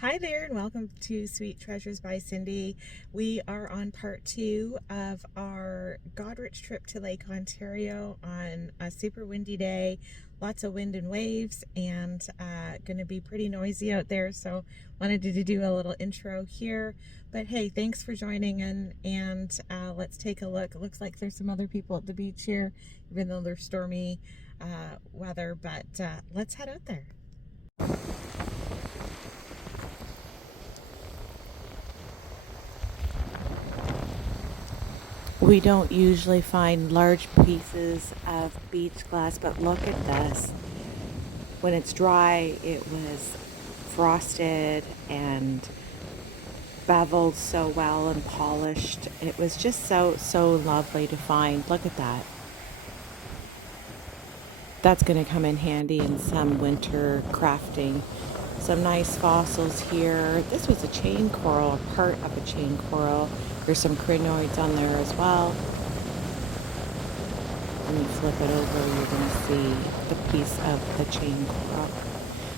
Hi there, and welcome to Sweet Treasures by Cindy. We are on part 2 of our Godrich trip to Lake Ontario on a super windy day. Lots of wind and waves, and going to be pretty noisy out there, so wanted to do a little intro here. But hey, thanks for joining in, and let's take a look. It looks like there's some other people at the beach here, even though there's stormy weather, but let's head out there. We don't usually find large pieces of beach glass, but look at this. When it's dry, it was frosted and beveled so well and polished. It was just so lovely to find. Look at that. That's going to come in handy in some winter crafting. Some nice fossils here. This was a chain coral, a part of a chain coral. There's some crinoids on there as well. When you flip it over, you're going to see the piece of the chain coral.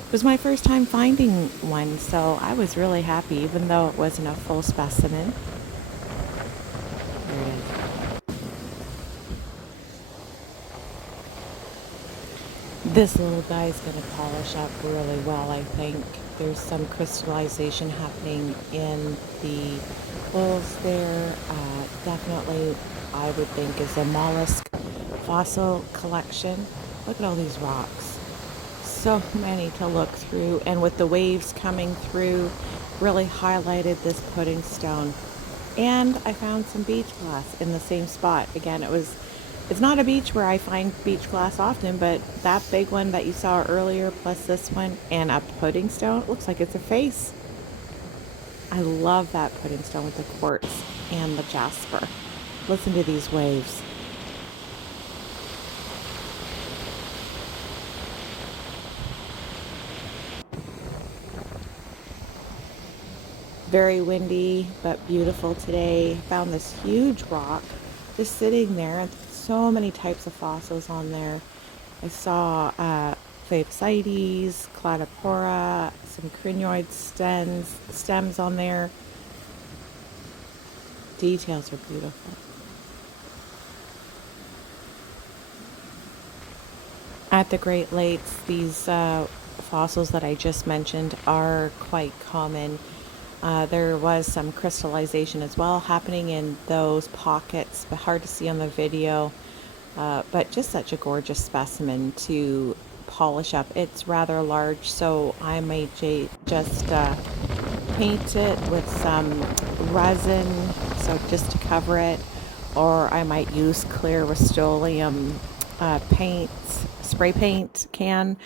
It was my first time finding one, so I was really happy, even though it wasn't a full specimen. There it is. This little guy is going to polish up really well, I think. There's some crystallization happening in the holes there. Definitely, I would think, is a mollusk fossil collection. Look at all these rocks. So many to look through, and with the waves coming through, really highlighted this pudding stone. And I found some beach glass in the same spot. Again, it's not a beach where I find beach glass often, but that big one that you saw earlier, plus this one, and a pudding stone, it looks like it's a face. I love that pudding stone with the quartz and the jasper. Listen to these waves. Very windy, but beautiful today. Found this huge rock just sitting there. So many types of fossils on there. I saw Phaeophytes, Cladopora, some crinoid stems on there. Details are beautiful. At the Great Lakes, these fossils that I just mentioned are quite common. There was some crystallization as well happening in those pockets, but hard to see on the video. But just such a gorgeous specimen to polish up. It's rather large, so I may just paint it with some resin, so just to cover it, or I might use clear Rust-Oleum paint, spray paint can,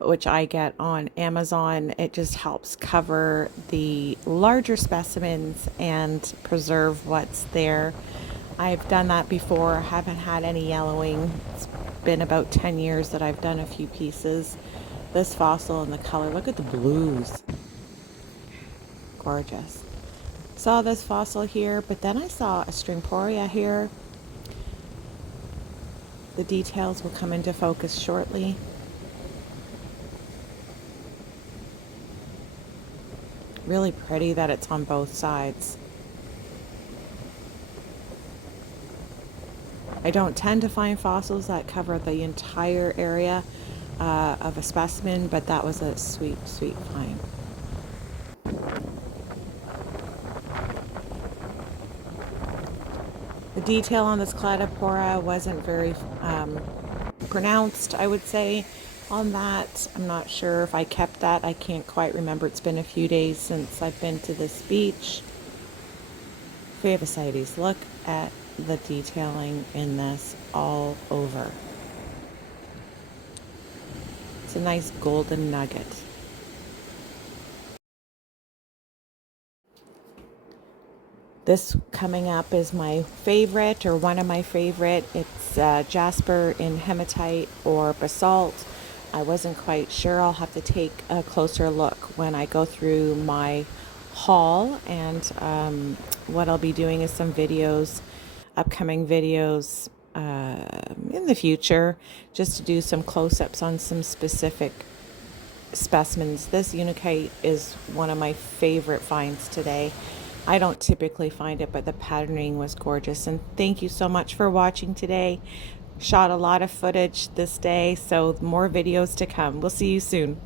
which I get on Amazon. It just helps cover the larger specimens and preserve what's there. I've done that before. I haven't had any yellowing. It's been about 10 years that I've done a few pieces. This fossil and the color, look at the blues. Gorgeous. Saw this fossil here, but then I saw a stringporia here. The details will come into focus shortly. Really pretty that it's on both sides. I don't tend to find fossils that cover the entire area of a specimen, but that was a sweet find. The detail on this Cladopora wasn't very pronounced, I would say, on that. I'm not sure if I kept that. I can't quite remember. It's been a few days since I've been to this beach. Phaeophytes, look at the detailing in this all over. It's a nice golden nugget. This coming up is my favorite, or one of my favorite. It's Jasper in hematite or basalt. I wasn't quite sure. I'll have to take a closer look when I go through my haul, and what I'll be doing is some videos, upcoming videos in the future, just to do some close-ups on some specific specimens. This Unikite is one of my favorite finds today. I don't typically find it, but the patterning was gorgeous. And thank you so much for watching today. Shot a lot of footage this day, so more videos to come. We'll see you soon.